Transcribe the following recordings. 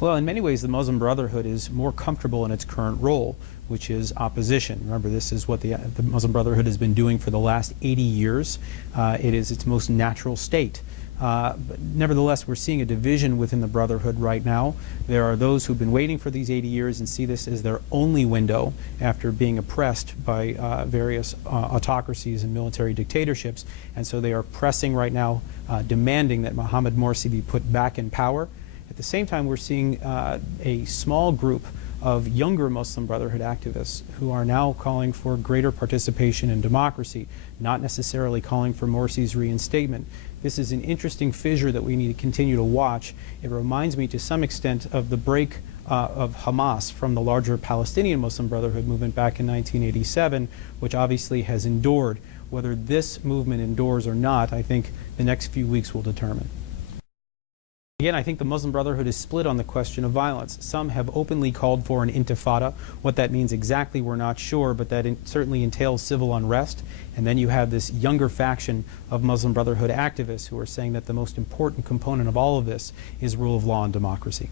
Well, in many ways, the Muslim Brotherhood is more comfortable in its current role, which is opposition. Remember, this is what the Muslim Brotherhood has been doing for the last 80 years. It is its most natural state. But nevertheless, we're seeing a division within the Brotherhood right now. There are those who've been waiting for these 80 years and see this as their only window after being oppressed by various autocracies and military dictatorships. And so they are pressing right now, demanding that Mohamed Morsi be put back in power. At the same time, we're seeing a small group of younger Muslim Brotherhood activists who are now calling for greater participation in democracy, not necessarily calling for Morsi's reinstatement. This is an interesting fissure that we need to continue to watch. It reminds me to some extent of the break of Hamas from the larger Palestinian Muslim Brotherhood movement back in 1987, which obviously has endured. Whether this movement endures or not, I think the next few weeks will determine. Again, I think the Muslim Brotherhood is split on the question of violence. Some have openly called for an intifada. What that means exactly, we're not sure, but that certainly entails civil unrest. And then you have this younger faction of Muslim Brotherhood activists who are saying that the most important component of all of this is rule of law and democracy.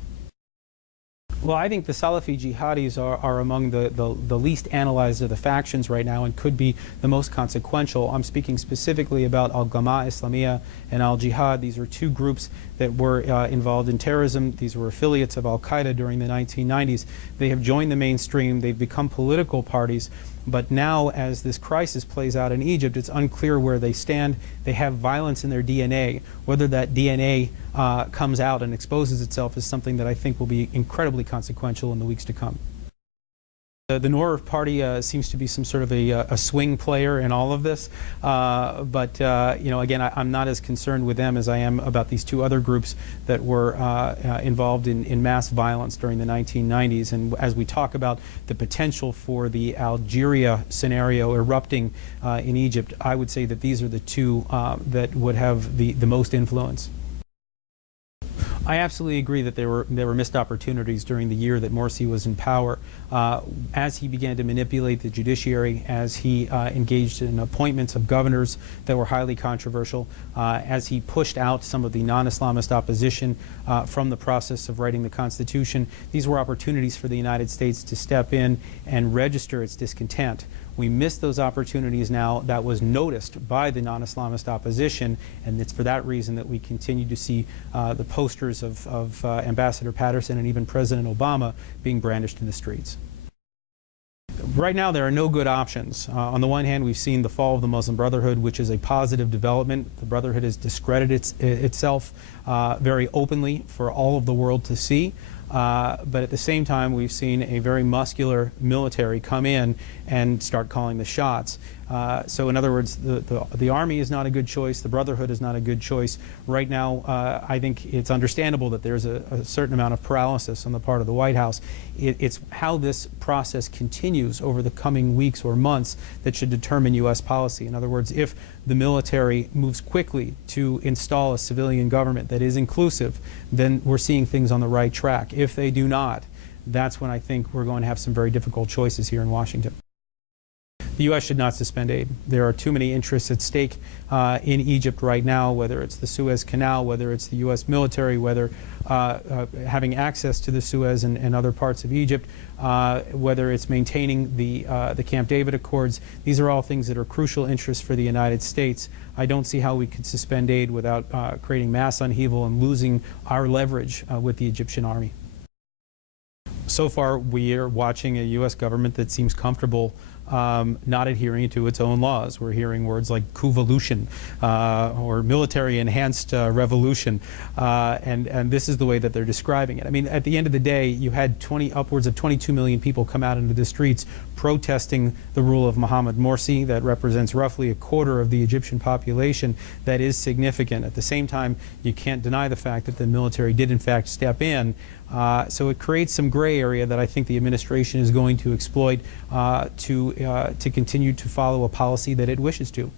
Well, I think the Salafi jihadis are among the least analyzed of the factions right now and could be the most consequential. I'm speaking specifically about Al-Ghama Islamiyah and Al-Jihad. These are two groups that were involved in terrorism. These were affiliates of Al-Qaeda during the 1990s. They have joined the mainstream. They've become political parties. But now, as this crisis plays out in Egypt, it's unclear where they stand. They have violence in their DNA. Whether that DNA comes out and exposes itself is something that I think will be incredibly consequential in the weeks to come. The Noor Party seems to be some sort of a swing player in all of this, but you know, again, I'm not as concerned with them as I am about these two other groups that were involved in mass violence during the 1990s. And as we talk about the potential for the Algeria scenario erupting in Egypt, I would say that these are the two that would have the most influence. I absolutely agree that there were missed opportunities during the year that Morsi was in power. As he began to manipulate the judiciary, as he engaged in appointments of governors that were highly controversial, as he pushed out some of the non-Islamist opposition from the process of writing the Constitution, these were opportunities for the United States to step in and register its discontent. We missed those opportunities now. That was noticed by the non-Islamist opposition, and it's for that reason that we continue to see the posters of Ambassador Patterson and even President Obama being brandished in the streets. Right now, there are no good options. On the one hand, we've seen the fall of the Muslim Brotherhood, which is a positive development. The Brotherhood has discredited itself very openly for all of the world to see. But at the same time, we've seen a very muscular military come in and start calling the shots. So in other words, the Army is not a good choice. The Brotherhood is not a good choice. Right now, I think it's understandable that there's a certain amount of paralysis on the part of the White House. It's how this process continues over the coming weeks or months that should determine U.S. policy. In other words, if the military moves quickly to install a civilian government that is inclusive, then we're seeing things on the right track. If they do not, that's when I think we're going to have some very difficult choices here in Washington. The U.S. should not suspend aid. There are too many interests at stake in Egypt right now, whether it's the Suez Canal, whether it's the U.S. military, whether having access to the Suez and other parts of Egypt, whether it's maintaining the Camp David Accords. These are all things that are crucial interests for the United States. I don't see how we could suspend aid without creating mass upheaval and losing our leverage with the Egyptian army. So far, we are watching a U.S. government that seems comfortable not adhering to its own laws. We're hearing words like coup-volution or military-enhanced revolution, and this is the way that they're describing it. I mean, at the end of the day, you had upwards of 22 million people come out into the streets protesting the rule of Mohamed Morsi. That represents roughly a quarter of the Egyptian population. That is significant. At the same time, you can't deny the fact that the military did in fact step in. So it creates some gray area that I think the administration is going to exploit to continue to follow a policy that it wishes to.